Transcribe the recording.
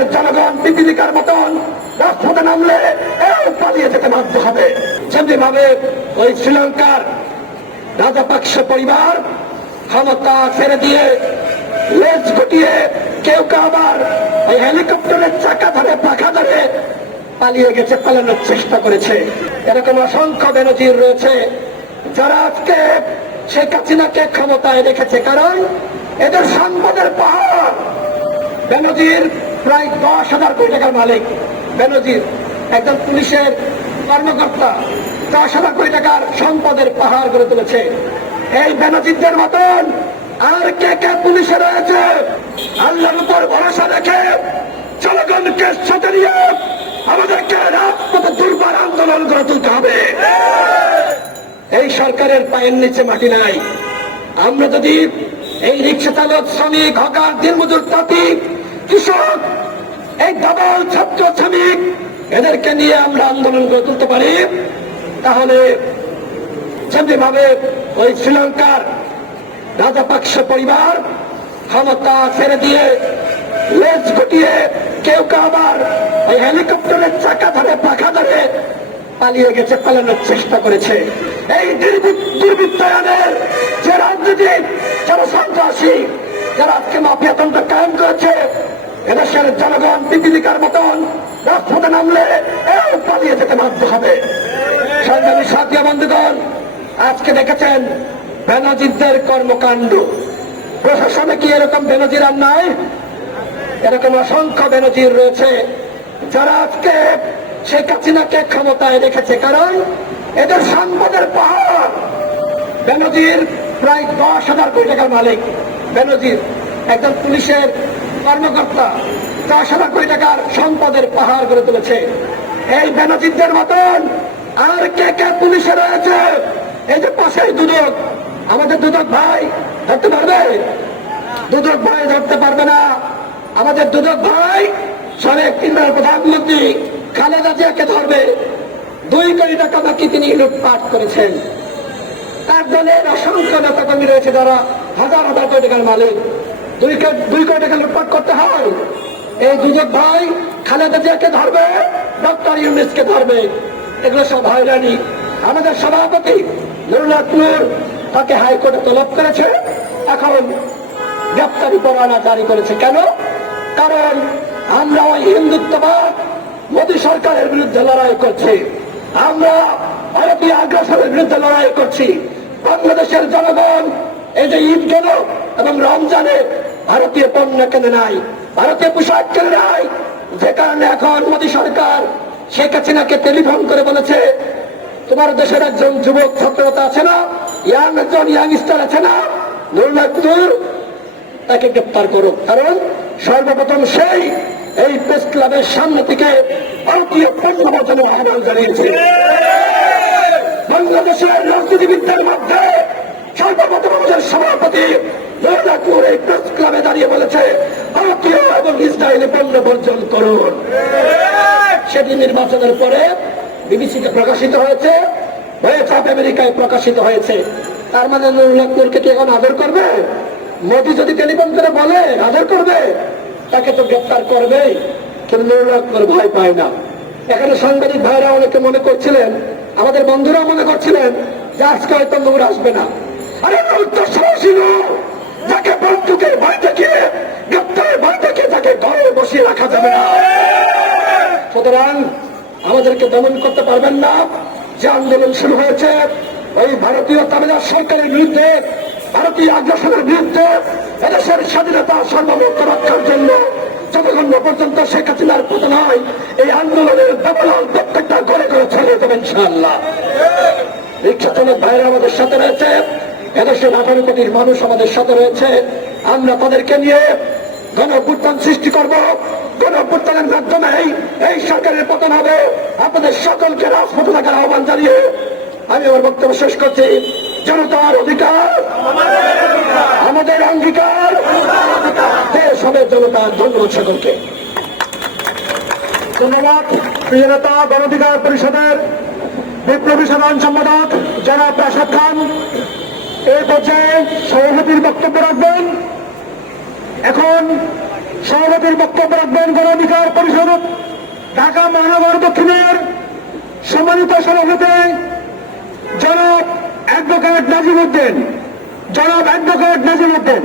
এদেশের জনগণ পিপিলিকার মতন রাজপথে নামলে এও পালিয়ে যেতে বাধ্য হবে। যেমনি ভাবে ওই শ্রীলঙ্কার রাজাপাক্ষ পরিবার ক্ষমতা ছেড়ে দিয়ে লেজ গুটিয়ে কেউ কেউ আবার ওই হেলিকপ্টারের চাকা ধরে, পাখা ধরে পালিয়ে গেছে, পালানোর চেষ্টা করেছে। এরকম অসংখ্য বেনজির রয়েছে যারা আজকে শেখ হাসিনাকে ক্ষমতায় রেখেছে। কারণ এদের সম্পদের পাহাড় বেনজির প্রায় দশ হাজার কোটি টাকার মালিক বেনজির, একজন পুলিশের কর্মকর্তা। দশ হাজার কোটি টাকার সম্পদের পাহাড় গড়ে তুলেছে। এই বেনজিরদের মতন আর কে কে পুলিশে রয়েছে, আল্লাহর উপর ভরসা রেখে জনগণকে সাথে নিয়ে আমাদেরকে রাজপথে দুর্বার আন্দোলন করে তুলতে হবে। এই সরকারের পায়ের নিচে মাটি নাই। আমরা যদি এই রিক্সা চালক, শ্রমিক, হকার, দিনমজুর, তাঁতি, কৃষক এই ডাবল ছাত্র শ্রমিক এদেরকে নিয়ে আমরা আন্দোলন করে তুলতে পারি। তাহলে যেমনি ভাবে ওই শ্রীলঙ্কার রাজাপাক্ষ পরিবার ক্ষমতা ছেড়ে দিয়ে লেজ গুটিয়ে কেউ কেউ আবার ওই হেলিকপ্টারের চাকা ধরে, পাখা ধরে পালিয়ে গেছে, পালানোর চেষ্টা করেছে। এই দুর্বৃত্ত- দুর্বৃত্তায়নের যে রাজনীতি, যারা সন্ত্রাসী, যারা আজকে মাফিয়াতন্ত্র কায়েম করেছে এদেশের জনগণ পিপিলিকার মতন রাজপথে নামলে এও পালিয়ে যেতে বাধ্য হবে। সংগ্রামী সাথীয়, বন্ধুগণ, আজকে দেখেছেন বেনজিরদের কর্মকাণ্ড। প্রশাসনে কি এরকম বেনজির আর নাই? এরকম অসংখ্য বেনজির রয়েছে, যারা আজকে শেখ হাসিনাকে ক্ষমতায় রেখেছে। কারণ এদের সম্পদের পাহাড়। বেনজির প্রায় দশ হাজার কোটি টাকার মালিক। বেনজির একজন পুলিশের কর্মকর্তা দশ হাজার কোটি টাকার সম্পদের পাহাড় গড়ে তুলেছে। এই বেনজিরদের মতন আর কে কে পুলিশে রয়েছে? এই যে পাশেই দুদক, আমাদের দুদক ভাই ধরতে পারবে? দুদক ভাই ধরতে পারবে না। আমাদের দুদক ভাই সাবেক তিনবার প্রধানমন্ত্রী খালেদা জিয়াকে ধরবে। দুই কোটি টাকা বাকি তিনি লুটপাট করেছেন। তার দলের অসংখ্য নেতা কর্মী রয়েছে যারা হাজার হাজার কোটি টাকার মালিক। দুই দুই কোটি টাকা লুটপাট করতে হয়। এই দুজন ভাই খালেদা জিয়াকে ধরবে, ডক্টর ইউনিসকে ধরবে। এগুলো সব হয়রানি। আমাদের সভাপতি নুরুল্লাহপুর তাকে হাইকোর্টে তলব করেছে। এখন গ্রেপ্তারি পরোয়ানা জারি করেছে। কেন? কারণ আমরা ওই হিন্দুত্ববাদ মোদী সরকারের বিরুদ্ধে লড়াই করছি। আমরা ভারতীয় আগ্রাসনের বিরুদ্ধে লড়াই করছি। বাংলাদেশের জনগণ এই যে ঈদ গেল এবং রমজানে ভারতীয় পণ্য কেনে নাই, ভারতীয় পোশাক কেনে নাই। যে কারণে এখন মোদী সরকার শেখ হাসিনাকে টেলিফোন করে বলেছে, তোমার দেশের একজন যুবক ছাত্রতা আছে না? ইয়াং একজন ইয়াংস্টার আছে না? নুরুল্লাহপুর তাকে গ্রেপ্তার করুক। কারণ সর্বপ্রথম সেই, এই প্রেস ক্লাবের সামনে থেকে ভারতীয় পণ্য বর্জনের আহ্বান জানিয়েছে। বাংলাদেশের রাজনীতিবিদদের মধ্যে সর্বপ্রথম আমাদের সভাপতি দাঁড়িয়ে বলেছে এবং প্রকাশিত হয়েছে হয়েছে আমেরিকায় প্রকাশিত হয়েছে। তার মানে এখন আদর করবে? মোদী যদি টেলিফোন করে বলে, আদর করবে? তাকে তো গ্রেপ্তার করবেই, কিন্তু নুরুল্লাহপুর ভয় পায় না। এখানে সাংবাদিক ভাইরা অনেকে মনে করছিলেন, আমাদের বন্ধুরা মনে করছিলেন যে আজকে হয়তো নূর আসবে না। আরে নূর তো বন্দুকের ভয় গ্রেপ্তারের ভয় তাকে ঘরে বসিয়ে রাখা যাবে না। সুতরাং আমাদেরকে দমন করতে পারবেন না। যে আন্দোলন শুরু হয়েছে, ওই ভারতীয় তামিলনাড়ু সরকারের বিরুদ্ধে, ভারতীয় আগ্রাসনের বিরুদ্ধে এদেশের স্বাধীনতা সার্বভৌমত্ব রক্ষার জন্য যতক্ষণ পর্যন্ত শেখ হাসিনার পতন হয় এই আন্দোলনের দখল প্রত্যেকটা ঘরে ঘরে ছড়িয়ে দেবেন ইনশাআল্লাহ। রিক্সা চালক ভাইরা আমাদের সাথে রয়েছে। এদেশের আঠারো কোটির মানুষ আমাদের সাথে রয়েছে। আমরা তাদেরকে নিয়ে গণ সৃষ্টি করব। গণ অভ্যুত্থানের মাধ্যমে এই সরকারের পতন হবে। আপনাদের সকলকে রাজপথে থাকার আহ্বান জানিয়ে আমি আমার বক্তব্য শেষ করছি। জনতার অধিকার, আমাদের অঙ্গীকার, দেশ হবে জনতার ধন্যবাদ সকলকে। ধন্যবাদ, প্রিয় নেতা, গণঅধিকার পরিষদের বিপ্লবী সাধারণ সম্পাদক জনাব রাশাদ খান। এই পর্যায়ে সভাপতির বক্তব্য রাখবেন। এখন সভাপতির বক্তব্য রাখবেন গণ অধিকার পরিষদ, ঢাকা মহানগর দক্ষিণের সম্মানিত সভাপতি জনাব অ্যাডভোকেট নাজিম উদ্দিন জনাব অ্যাডভোকেট নাজিম উদ্দিন